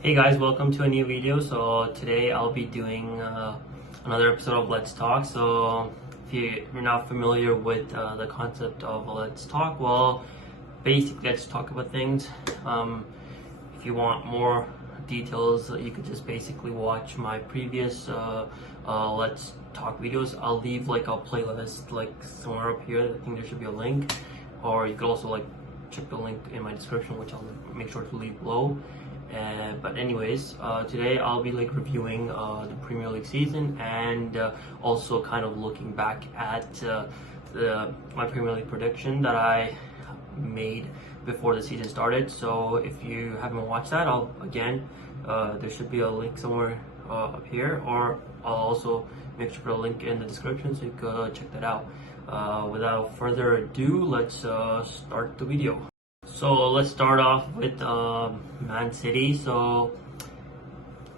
Hey guys, welcome to a new video. So today I'll be doing another episode of Let's Talk. So if you're not familiar with the concept of Let's Talk, well, basically let's talk about things. If you want more details, you could just basically watch my previous Let's Talk videos. I'll leave like a playlist like somewhere up here. I think there should be a link, or you could also like check the link in my description, which I'll make sure to leave below. But anyways, today I'll be like reviewing the Premier League season and also kind of looking back at my Premier League prediction that I made before the season started. So if you haven't watched that, there should be a link somewhere up here, or I'll also make sure to put a link in the description so you can check that out. Without further ado, let's start the video. So let's start off with Man City. So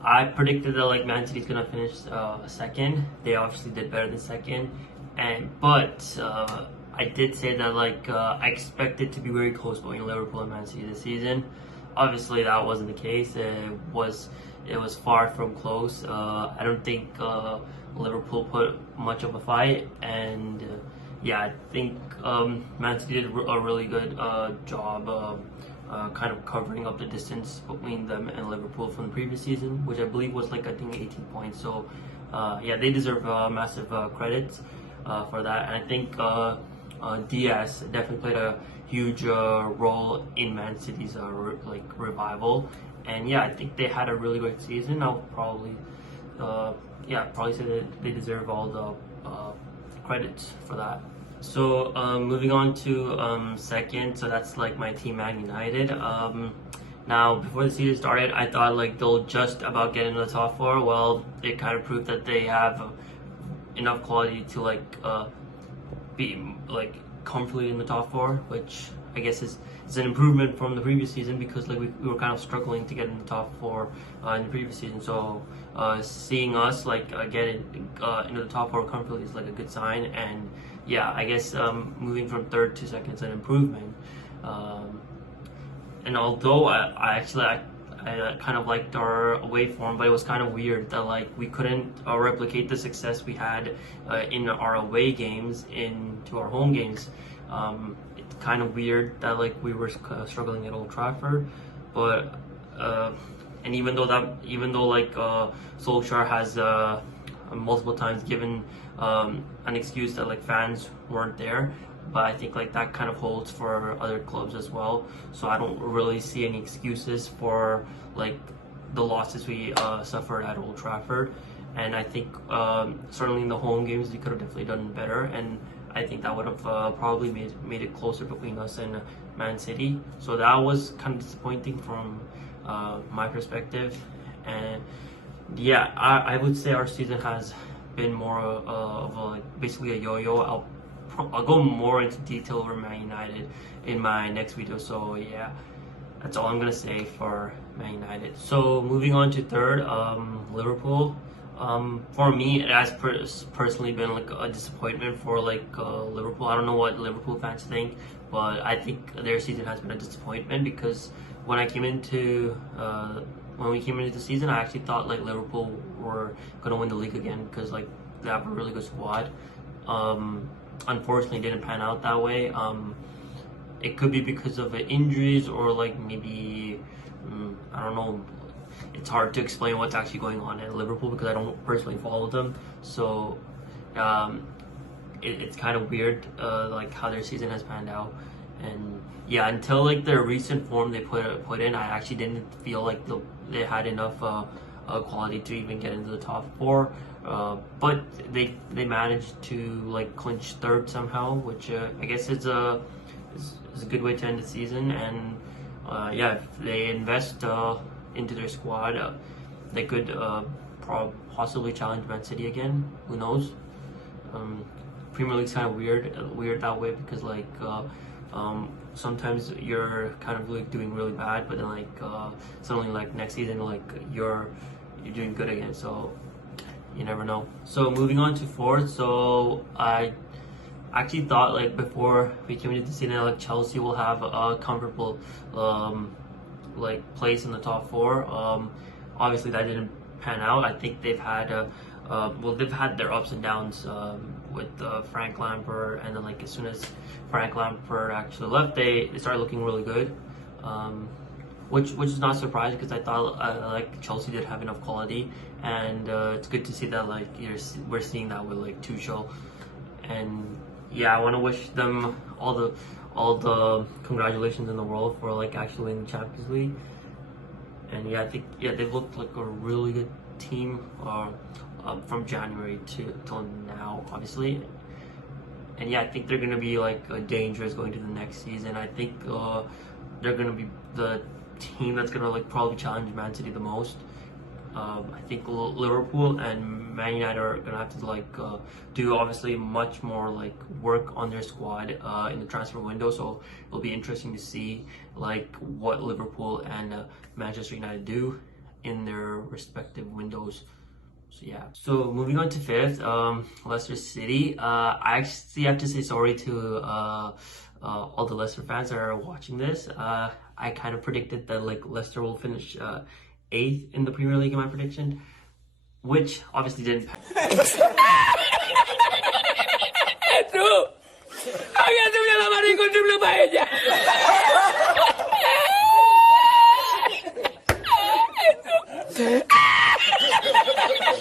I predicted that like Man City's gonna finish second. They obviously did better than second, but I did say that like I expect it to be very close between Liverpool and Man City this season. Obviously that wasn't the case. It was far from close. I don't think Liverpool put much of a fight, and yeah, I think Man City did a really good job kind of covering up the distance between them and Liverpool from the previous season, which I believe was like I think 18 points. So yeah, they deserve massive credits for that. And I think Diaz definitely played a huge role in Man City's revival. And yeah, I think they had a really great season. I'll probably say that they deserve all the credits for that. So moving on to second, so that's like my team, Man United. Now before the season started, I thought like they'll just about get into the top four. Well, it kind of proved that they have enough quality to be like comfortably in the top four, which I guess is an improvement from the previous season, because like we were kind of struggling to get in the top four in the previous season. So seeing us get into the top four comfortably is like a good sign. And yeah, I guess moving from third to second is an improvement. And although I kind of liked our away form, but it was kind of weird that like we couldn't replicate the success we had in our away games into our home games. It's kind of weird that like we were struggling at Old Trafford, but and even though Solskjaer has multiple times given an excuse that like fans weren't there, but I think like that kind of holds for other clubs as well. So I don't really see any excuses for like the losses we suffered at Old Trafford. And I think certainly in the home games we could have definitely done better, and I think that would have probably made it closer between us and Man City. So that was kind of disappointing from my perspective. And yeah, I would say our season has been more of basically a yo-yo. I'll go more into detail over Man United in my next video. So yeah, that's all I'm gonna say for Man United. So moving on to third, Liverpool. For me, it has personally been like a disappointment for Liverpool. I don't know what Liverpool fans think, but I think their season has been a disappointment, because when we came into the season, I actually thought like Liverpool were gonna win the league again, because like they have a really good squad. Unfortunately, it didn't pan out that way. It could be because of injuries, or like maybe I don't know. It's hard to explain what's actually going on at Liverpool, because I don't personally follow them. So it's kind of weird like how their season has panned out. And yeah, until like their recent form they put in, I actually didn't feel like they had enough quality to even get into the top four. But they managed to like clinch third somehow, which I guess is a good way to end the season. And yeah, if they invest into their squad, they could possibly challenge Man City again. Who knows? Premier League's kind of weird that way, because like sometimes you're kind of like doing really bad, but then like suddenly like next season like you're doing good again. So you never know. So moving on to fourth, so I actually thought like before we came into the season like Chelsea will have a comfortable like place in the top four. Obviously that didn't pan out. I think they've had they've had their ups and downs with Frank Lampard, and then like as soon as Frank Lampard actually left, they started looking really good. Which is not surprising because I thought like Chelsea did have enough quality, and it's good to see that like we're seeing that with like Tuchel. And yeah, I want to wish them all the congratulations in the world for like actually winning the Champions League. And yeah, I think they've looked like a really good team from January till now, obviously. And yeah, I think they're gonna be like dangerous going to the next season. I think they're gonna be the team that's gonna like probably challenge Man City the most. I think Liverpool and Man United are gonna have to like do obviously much more like work on their squad in the transfer window. So it'll be interesting to see like what Liverpool and Manchester United do in their respective windows. So yeah. So moving on to fifth, Leicester City. I actually have to say sorry to all the Leicester fans that are watching this. I kind of predicted that like Leicester will finish 8th in the Premier League in my prediction, which obviously didn't.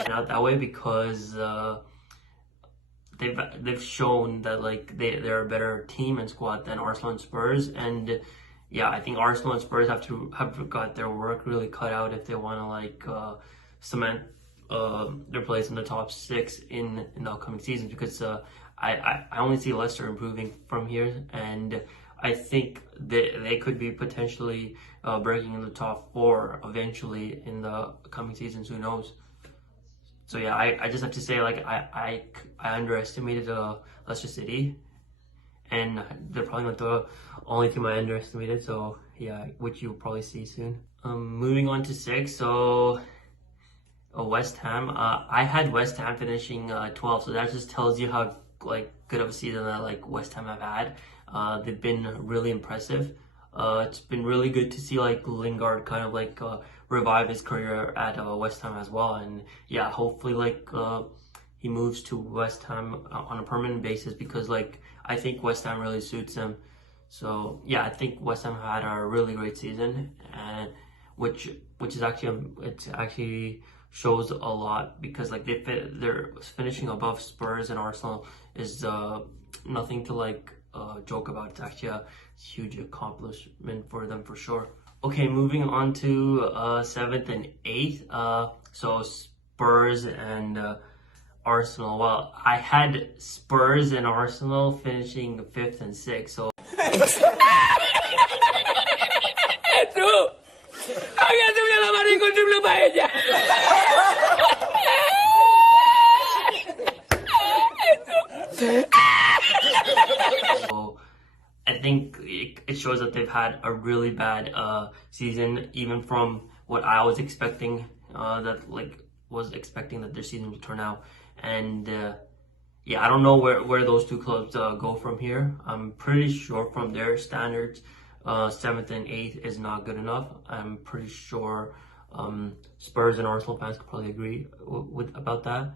Not that way because they've shown that like they're a better team and squad than Arsenal and Spurs. And yeah, I think Arsenal and Spurs have got their work really cut out if they want to like cement their place in the top 6 in the upcoming season, because I only see Leicester improving from here, and I think they could be potentially breaking in the top 4 eventually in the coming seasons. Who knows? So yeah, I just have to say like I underestimated Leicester City, and they're probably not the only team I underestimated. So yeah, which you'll probably see soon. Moving on to 6, so West Ham. I had West Ham finishing 12, so that just tells you how like good of a season that like West Ham have had. They've been really impressive. It's been really good to see like Lingard kind of like revive his career at West Ham as well. And yeah, hopefully like he moves to West Ham on a permanent basis, because like I think West Ham really suits him. So yeah, I think West Ham had a really great season, and which is actually shows a lot, because like they're finishing above Spurs and Arsenal is nothing to like joke about. It's actually a huge accomplishment for them for sure. Okay, moving on to 7th and 8th. So Spurs and Arsenal. Well, I had Spurs and Arsenal finishing 5th and 6th. So I think it shows that they've had a really bad season, even from what I was expecting. Was expecting that their season would turn out. And yeah, I don't know where those two clubs go from here. I'm pretty sure from their standards, 7th and 8th is not good enough. I'm pretty sure Spurs and Arsenal fans could probably agree about that.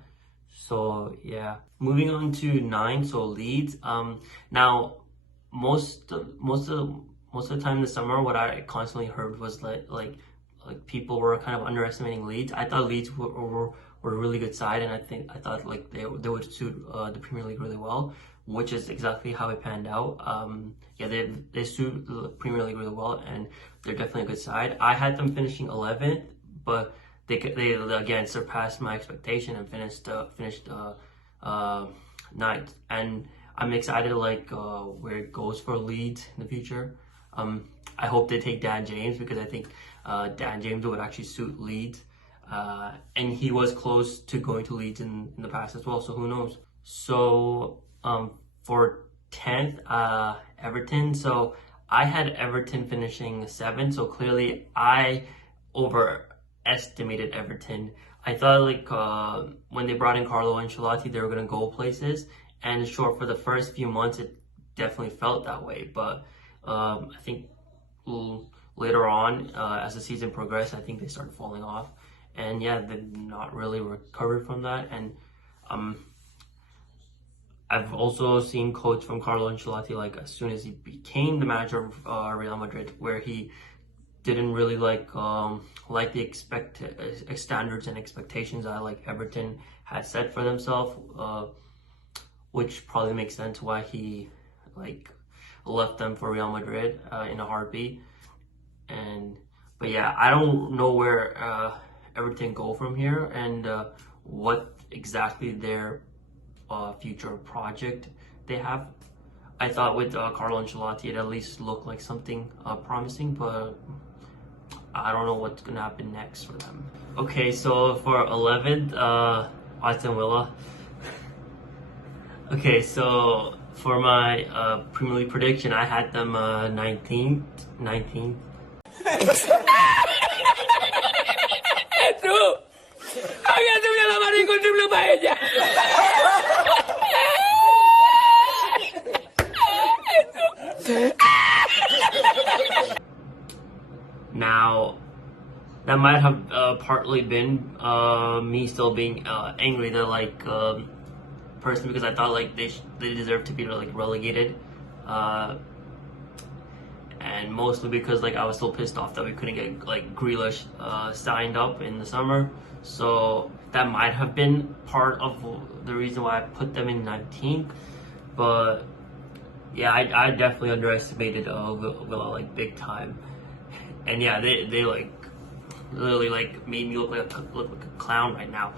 So yeah, moving on to 9, so Leeds. Now most of the time this summer, what I constantly heard was like people were kind of underestimating Leeds. I thought Leeds were a really good side, and I thought like they would suit the Premier League really well, which is exactly how it panned out. Yeah, they suit the Premier League really well, and they're definitely a good side. I had them finishing 11th, but they again surpassed my expectation and finished 9th. And I'm excited like where it goes for Leeds in the future. I hope they take Dan James, because I think Dan James would actually suit Leeds. And he was close to going to Leeds in the past as well, so who knows. So for 10th, Everton. So I had Everton finishing 7th, so clearly I overestimated Everton. I thought like when they brought in Carlo Ancelotti, they were going to go places, and sure, for the first few months it definitely felt that way, but I think later on, as the season progressed, I think they started falling off. And yeah, they've not really recovered from that. And I've also seen quotes from Carlo Ancelotti, like as soon as he became the manager of Real Madrid, where he didn't really like the standards and expectations that like Everton had set for themselves, which probably makes sense why he like left them for Real Madrid in a heartbeat. But yeah, I don't know where Everton go from here and what exactly their future project they have. I thought with Carlo Ancelotti it at least looked like something promising, but I don't know what's gonna happen next for them. Okay, so for 11th, Aston Villa. Okay, so for my Premier League prediction, I had them 19th. Now, that might have partly been me still being angry that like person, because I thought like they deserve to be like relegated, and mostly because like I was still pissed off that we couldn't get like Grealish signed up in the summer. So that might have been part of the reason why I put them in 19th. But yeah, I definitely underestimated Villa like big time. And yeah, they like literally like made me look like a clown right now.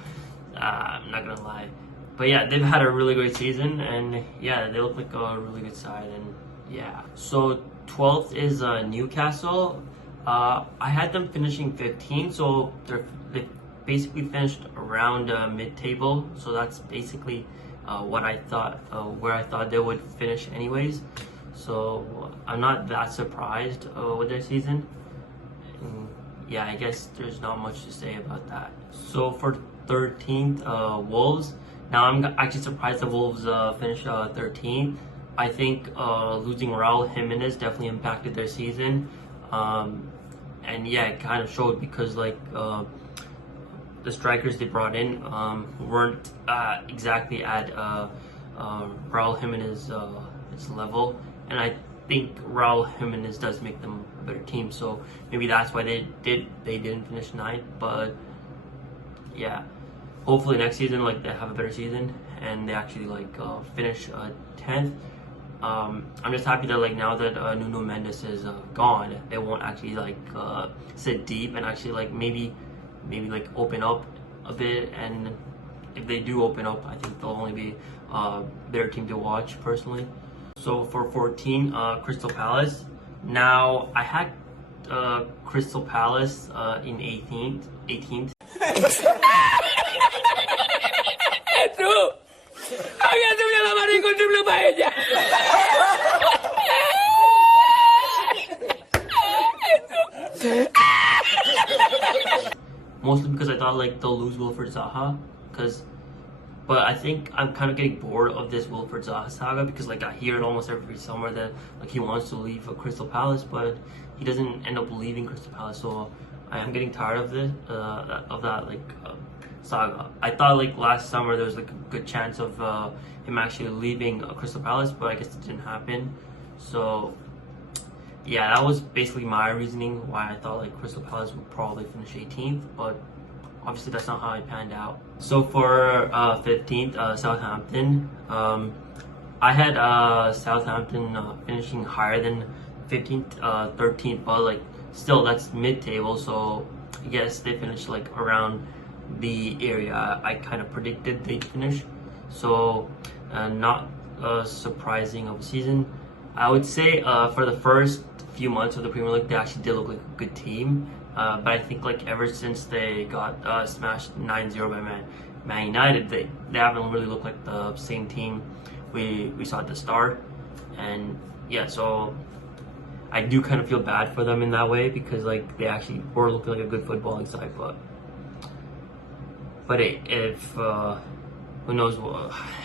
I'm not gonna lie, but yeah, they've had a really great season, and yeah, they look like a really good side. And yeah, so 12th is Newcastle. I had them finishing 15th, so they basically finished around mid-table. So that's basically what I thought, where I thought they would finish anyways. So I'm not that surprised with their season. Yeah, I guess there's not much to say about that. So for 13th, Wolves. Now I'm actually surprised the Wolves finished 13th. I think losing Raul Jimenez definitely impacted their season. And yeah, it kind of showed because like the strikers they brought in weren't exactly at Raul Jimenez's level. And I think Raul Jimenez does make them a better team, so maybe that's why they didn't finish 9th. But yeah, hopefully next season like they have a better season and they actually like finish 10th. I'm just happy that like now that Nuno Mendes is gone, they won't actually like sit deep and actually like maybe like open up a bit. And if they do open up, I think they'll only be their team to watch personally. So for 14, Crystal Palace. Now I had Crystal Palace in 18th. Mostly because I thought like they'll lose Wilfried Zaha, but I think I'm kind of getting bored of this Wilfried Zaha saga, because like I hear it almost every summer that like he wants to leave Crystal Palace, but he doesn't end up leaving Crystal Palace. So I am getting tired of this that saga. I thought like last summer there was like a good chance of him actually leaving Crystal Palace, but I guess it didn't happen. So yeah, that was basically my reasoning why I thought like Crystal Palace would probably finish 18th, but obviously that's not how it panned out. So for 15th, Southampton. I had Southampton finishing higher than 15th, 13th, but like still that's mid-table, so I guess they finished like around the area I kind of predicted they'd finish. So not surprising of a season. I would say for the first few months of the Premier League, they actually did look like a good team. But I think like ever since they got smashed 9-0 by Man United, they haven't really looked like the same team we saw at the start. And yeah, so I do kind of feel bad for them in that way, because like they actually were looking like a good footballing side. But if who knows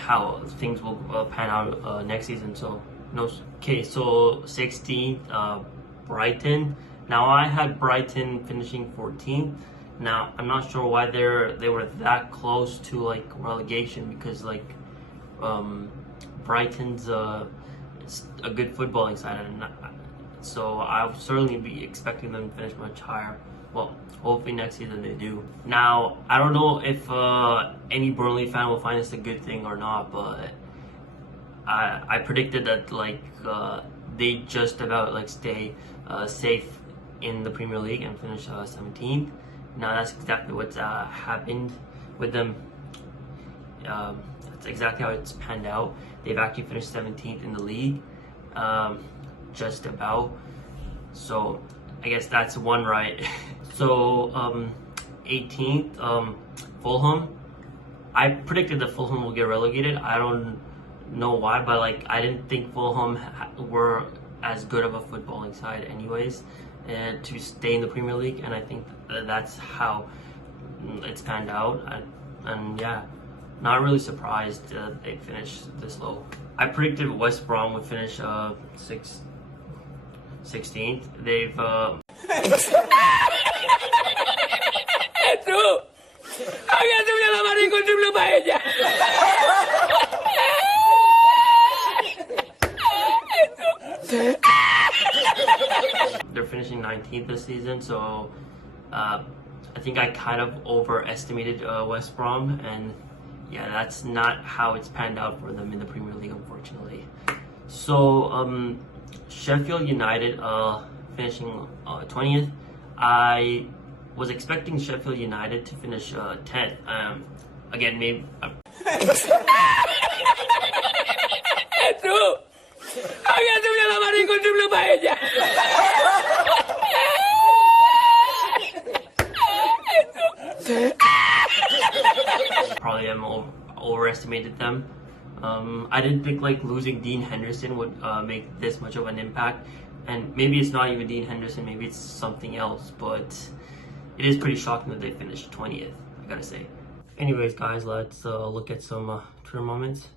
how things will pan out next season, so who knows. Okay, so 16th, Brighton. Now I had Brighton finishing 14th. Now I'm not sure why they were that close to like relegation, because like Brighton's it's a good footballing side, and so I'll certainly be expecting them to finish much higher. Well, hopefully next season they do. Now I don't know if any Burnley fan will find this a good thing or not, but I predicted that like they just about like stay safe in the Premier League and finish 17th. Now that's exactly what's happened with them. That's exactly how it's panned out. They've actually finished 17th in the league, just about. So I guess that's one right. So 18th, Fulham. I predicted that Fulham will get relegated. I don't know why, but like I didn't think Fulham were as good of a footballing side anyways, to stay in the Premier League, and I think that's how it's panned out. And yeah, not really surprised they finished this low. I predicted West Brom would finish 16th. They've they're finishing 19th this season, so I think I kind of overestimated West Brom, and yeah, that's not how it's panned out for them in the Premier League, unfortunately. So Sheffield United finishing 20th. I was expecting Sheffield United to finish 10th. Again, maybe. Probably overestimated them. I didn't think like losing Dean Henderson would make this much of an impact, and maybe it's not even Dean Henderson, maybe it's something else, but it is pretty shocking that they finished 20th, I gotta say. Anyways guys, let's look at some Twitter moments.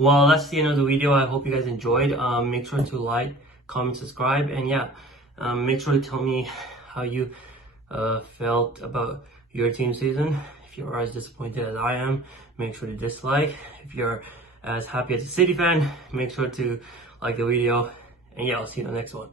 Well, that's the end of the video. I hope you guys enjoyed. Make sure to like, comment, subscribe, and yeah, make sure to tell me how you felt about your team season. If you're as disappointed as I am, make sure to dislike. If you're as happy as a City fan, make sure to like the video. And yeah, I'll see you in the next one.